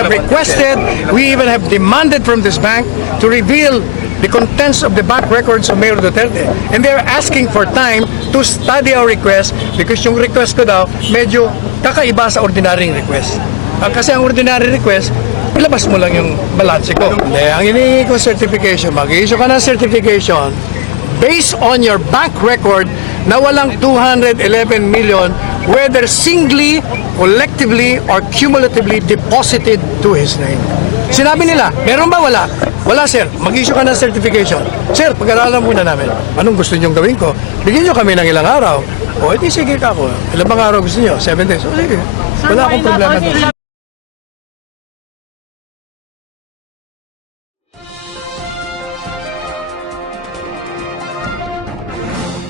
have requested, we even have demanded from this bank to reveal the contents of the bank records of Mayor Duterte. And they're asking for time to study our request because yung request ko daw medyo kakaiba sa ordinary request. Kasi ang ordinary request, ilabas mo lang yung balance ko. Hindi, ang hinihingi ko certification, mag-issue ka ng certification based on your bank record na walang 211 million whether singly, collectively, or cumulatively deposited to his name. Sinabi nila, meron ba? Wala. Wala, sir. Mag-issue ka ng certification. Sir, pag-aralan muna namin. Anong gusto niyong gawin ko? Bigyan niyo kami ng ilang araw. O, edi sige ka ako. Ilang bang araw gusto niyo? 7 days. O, sige. Wala akong problema doon.